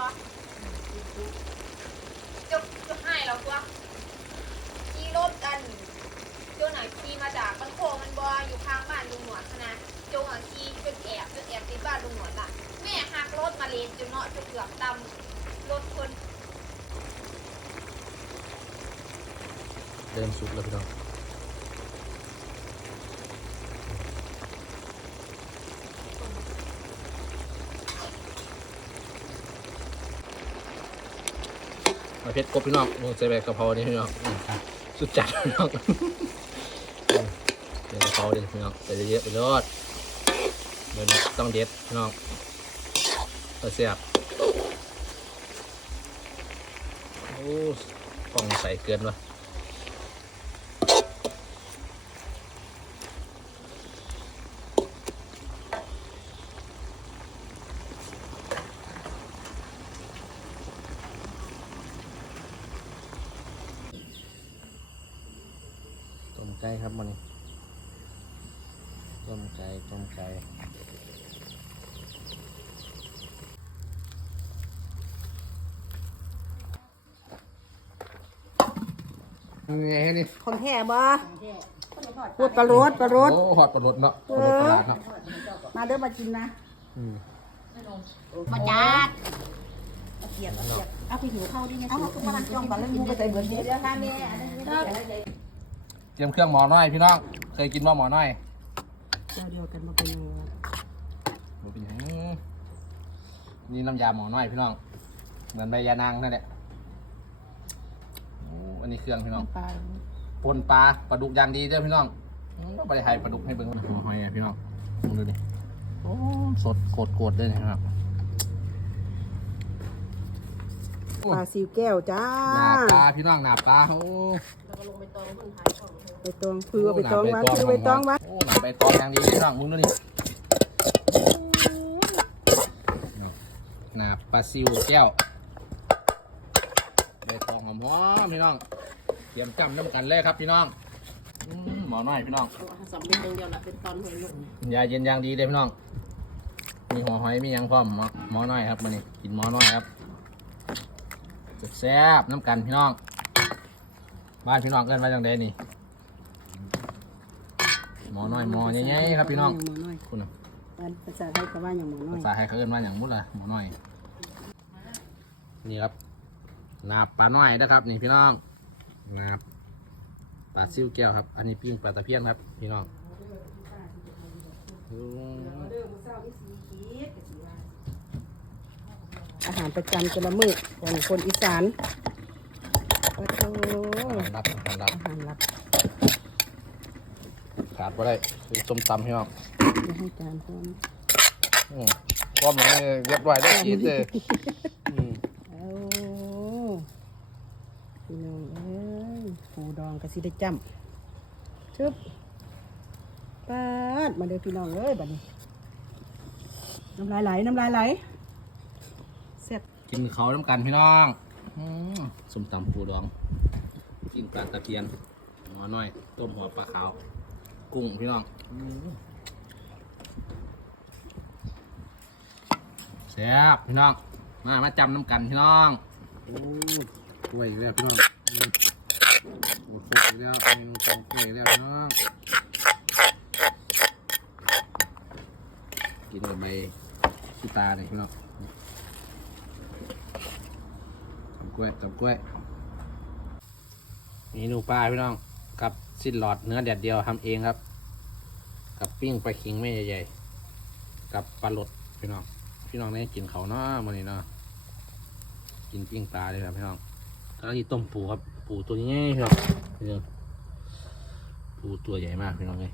บ่จะจะให้เราตัวขี่รถกันโจนอะขี่มาจากบ้านโคงมันบ่อยู่ข้างบ้านลุงหนวดนะโจอะขี่จนแอบจนแอบติดบ้านลุงหนวดล่ะแม่หักรถมาเลนจนเนาะจนเกือบตำรถคนเริ่มสุกแล้วพี่น้อง มาเพชรกบพี่น้องมึงใส่ใบกะเพรานี่พี่น้องสุดจัดพี่น้องเดี๋ยวกะเพราเดี๋ยวพี่น้องใส่เยอะๆไปรอดเดี๋ยวนี้ต้องเด็ดพี่น้องเสียบโอ้ฟองใส่เกินวะ ไก่ครับมันต้มไก่ต้มไก่ยังไงนี่คนแท้บ่พูดปลาโรดปลาโรดโอ้หอดปลาหลดเนาะปลาหลดปลาครับมาเด้อมากินนะอืมมาจัดเอาเกียบเอาเกียบเอาไปหิวข้าวดิเนี่ยเอามาลังจ้องกันแล้วมึงไปใส่เบิร์ดเดี๋ยวค่ะแม่ เตรียมเครื่องหมอน้อยพี่น้อง เคยกินว่าหมอน้อยเจ้าเดียวกันมาเป็นบ่เป็นหยังนี่น้ำยาหมอน้อยพี่น้อง เหมือนใบยานางนั่นแหละโอ้อันนี้เครื่องพี่น้อง ปลาปนปลาปลาดุกอย่างดีเด้อพี่น้องอืมปลาไทยปลาดุกให้เบิ่งหัวหอยอะพี่น้องลองดูดิโอ้สดโกดโกดๆเลยนะครับ ปลาซิวแก้วจ้าหนาปลาพี่น้องหนาปลาโอ้ไปตองคือไปตองวะคือไปตองวะโอ้หนาใบตองอย่างดีพี่น้องมึงดูนี่หนาปลาซิวแก้วใบตองหอมๆพี่น้องเตรียมจำน้ำกันเลยครับพี่น้องอืมหมอน้อยพี่น้องสำเป็นเดียวละเป็นตอนหัวยุ่งยาเย็นอย่างดีเลยพี่น้องมีหัวหอยมีหยังพร้อมหมอหมอน้อยครับมันนี่กินหมอน้อยครับ แซ่บๆน้ำกันพี่น้อง บ้านพี่น้องเอิ้นว่าจังไดนี่หมอน้อยหมอใหญ่ๆครับพี่น้องหมอน้อยคุณน่ะภาษาไทยก็ว่าอย่างหมอน้อยภาษาไทยเขาเอิ้นว่าอย่างมุดล่ะหมอน้อย นี่ครับลาบปลาน้อยนะครับ นี่พี่น้องลาบปลาซิวแก้วครับ อันนี้ปิ้งปลาตะเพียนครับ พี่น้อง อืมอาหารประจำแต่ละมื้อของคนอีสานโอ้โหรับรับอาหารรับขาดไ่ได้คือส้มตำพี่น้องอย่าให้จานพร้อมอืมพร้อมแล้วเรียบร้อยได้กินเลยอืมเอาพี่น้องเอ้ยปูดองกะสิได้จ้ำชึบปาดมาเด้อพี่น้องเอ้ยบัดนี้น้ำลายไหลน้ำลายไหลเสร็จ กินเขาวน้ำกันพี่น้องอืมส้มตำปูดอง กินปลาตะเพียนหัวน้อย ต้มหัวปลาขาว กุ้งพี่น้องอืมแซ่บพี่น้อง มามาจำน้ำกันพี่น้องโอ้กล้วยอีกแล้วพี่น้องอืมโอ้โหอีกแล้วเมนูตำกล้วยอีกแล้วพี่น้องกินกับใบขี้ตาเนี่ยพี่น้องทำ กล้วยทำกล้วยเมนูปลาพี่น้องกับสิ้นหลอดเนื้อแดดเดียวทำเองครับ กับปิ้งปลาคิงไม่ใหญ่ๆกับปลาหลดพี่น้องพี่น้องเนี่กินเขาเนาะมันนี่เนาะกินปิ้งปลาเลยครับพี่น้องแล้วนี่ต้มปูครับ ปูตัวนี้พี่น้องเด้อปูตัวใหญ่มากพี่น้องเลย